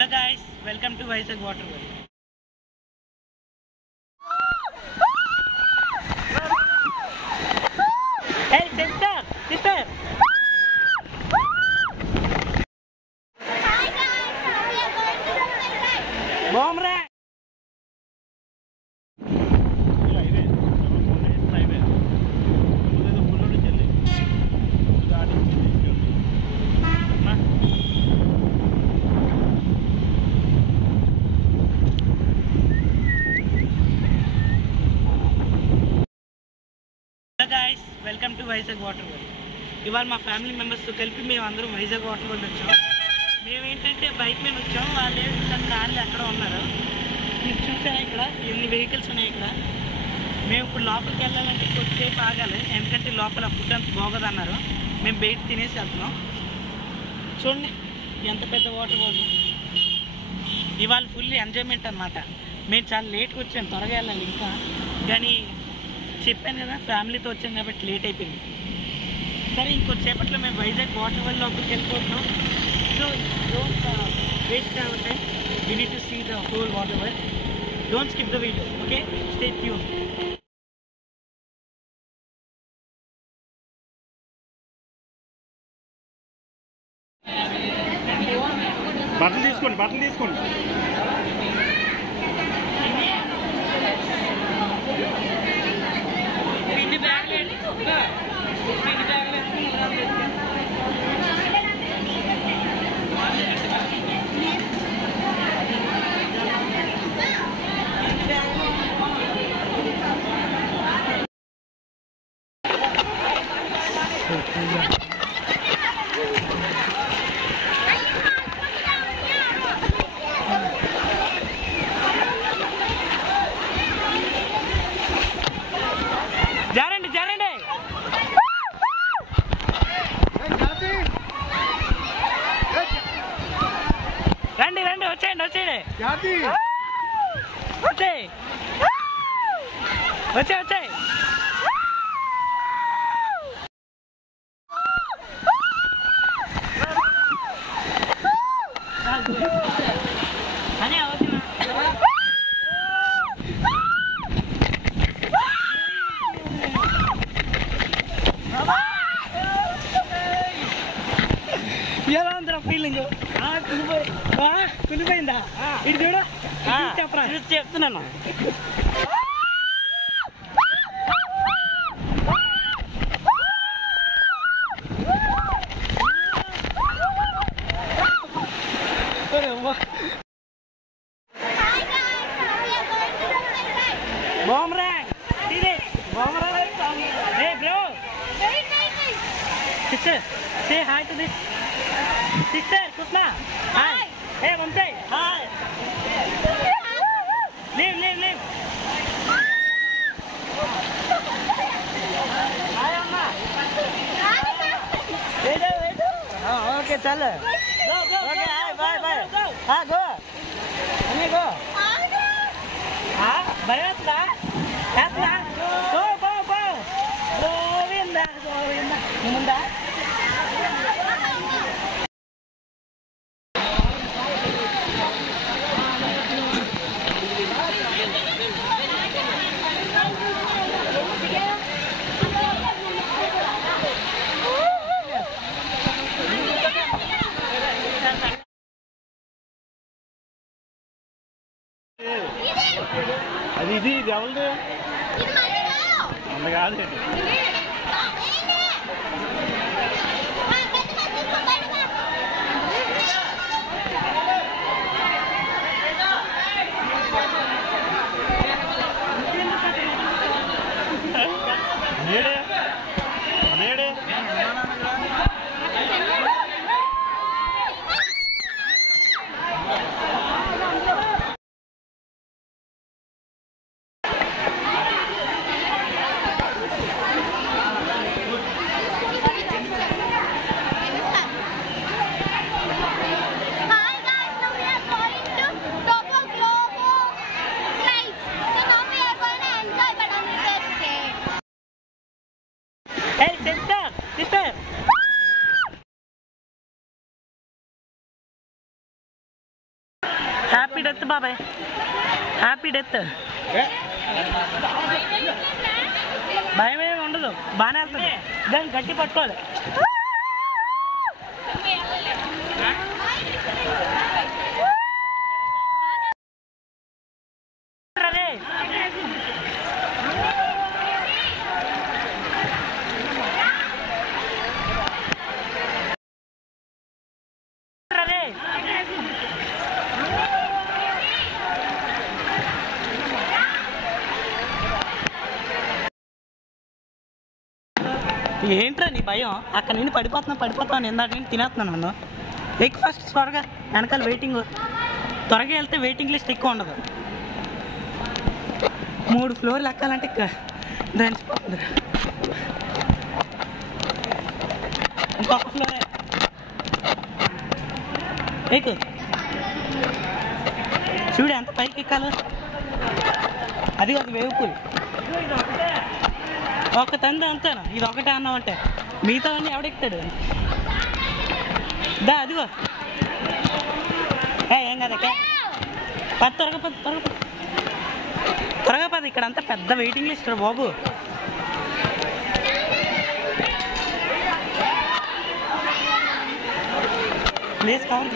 Hello guys, welcome to Vizag Waterway. Hey sister. Hi guys, we are going to the ride. Bomb ride. Hello guys, welcome to Vizag Waterway. ఇవాళ మా family మెంబర్స్తో కలిపి మేము అందరం Vizag water world వచ్చాం. మేము ఏంటంటే బైక్ మీద వచ్చాం, వాళ్ళు ఇంకా కార్లు ఎక్కడ ఉన్నారు. మీరు చూసారా ఇక్కడ ఎన్ని వెహికల్స్ ఉన్నాయి ఇక్కడ. మేము ఇప్పుడు లోపలికి వెళ్ళాలంటే కొద్దిసేపు ఆగాలి, ఎందుకంటే లోపల ఫుడ్ అంత బాగోదన్నారు. మేము బయట తినేసి వెళ్తున్నాం. చూడండి ఎంత పెద్ద వాటర్ వరల్డ్. ఇవాళ ఫుల్ ఎంజాయ్మెంట్ అనమాట. మేము చాలా లేట్గా వచ్చాం, త్వరగా వెళ్ళాలి ఇంకా. కానీ చెప్పాను కదా ఫ్యామిలీతో వచ్చాం కాబట్టి లేట్ అయిపోయింది. సరే ఇంకొద్దిసేపట్లో మేము వైజాగ్ వాటర్ వరల్డ్ లోపలికి వెళ్ళిపోతున్నాం. So don't waste our time, we need to see the whole water world. Don't skip the video, okay? Stay tune. బట్టలు తీసుకోండి. జారండి. రండి వచ్చేయండి. వచ్చాయి. అని అవుతున్నా ఎలా ఉందిరా ఫీలింగ్? కులిపోయిందా? ఇది చూడు, చెప్పరా చెప్తున్నాను. Hi guys, we are going to the ride. Bomb ride. Hey bro. Very nice. Sister, say hi to this. Sister, Kusma. Hi. Hey, Mamta. Hi. Leave. Hi, Amma. Wait. Oh, okay, chalo. Go. Okay, hi, bye. Go. Ani go. Bayatla. Go. Govinda. Munda. ఇది ఎవరిది? అంత కాదు. నేడే happy death బాబాయ్, happy death. భయం ఏమి ఉండదు, బాగానే వెళ్తుంది. దాన్ని గట్టి పట్టుకోవాలి. ఏంట్రా నీ భయం? అక్కడ నేను పడిపోతున్నాను ఇందాక నేను తినేస్తున్నాను నన్ను. ఫస్ట్ త్వరగా, వెనకాల వెయిటింగ్. త్వరగా వెళ్తే వెయిటింగ్ లిస్ట్ ఎక్కువ ఉండదు. 3 ఫ్లోర్లు ఎక్కాలంటే దంచిపోతుంది. ఇంకొక ఫ్లోరే ఎక్కువ. చూడు ఎంత పైకి ఎక్కాలి. అది కాదు వేవ్ పూల్. ఒక తంది అంతాను, ఇది ఒకటే అన్నామంటే మిగతా అన్నీ ఎవడెక్తాడు? దా అదిగో. ఏం కదక్క, త్వరగా పది. ఇక్కడ అంతా పెద్ద waiting list Babu. Please cover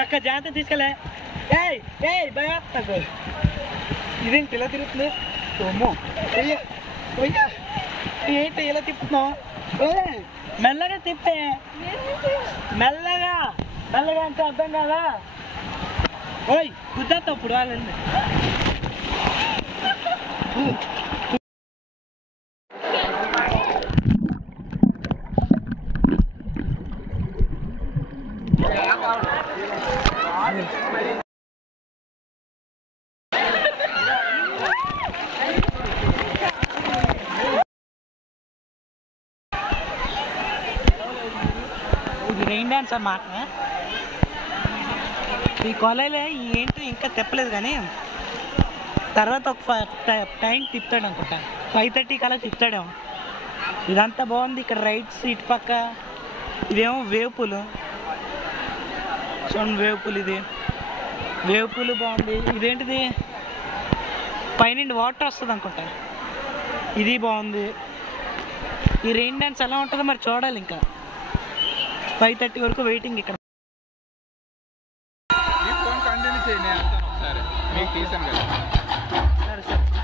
అక్క జాగ్రత్త తీసుకెళ్ళే. భయ ఇదేంటి ఇలా తిరుగుతుంది? అమ్మో ఏంటి ఇలా తిప్పుతున్నావు? మెల్లగా తిప్పే, మెల్లగా అంటే అర్థం కాదా? ఓయ్ కుద్దాతో ఇప్పుడు వాళ్ళండి. ఇది రెయిన్ డ్యాన్స్ అన్నమాట. ఈ కాలేజీలో ఏంటో ఇంకా తెప్పలేదు, కానీ తర్వాత ఒక టైం తిప్పుతాడు అనుకుంటా. 5:30 కల్లా తిప్పుతాడేమో. ఇదంతా బాగుంది. ఇక్కడ రైట్స్ ఇటు పక్క ఇదేమో వేవ్ పూలు. చూడండి వేవ్ పూల్, ఇది వేవ్ పూలు బాగుంది. ఇదేంటిది? పైనుండి వాటర్ వస్తుంది అనుకుంటా. ఇది బాగుంది. ఈ రెయిన్ డ్యాన్స్ ఎలా ఉంటుందో మరి చూడాలి. ఇంకా 5:30 వరకు వెయిటింగ్ ఇక్కడ. కంటిన్యూ చేయండి ఒకసారి, మీకు తీసాను కదా. సరే సరే.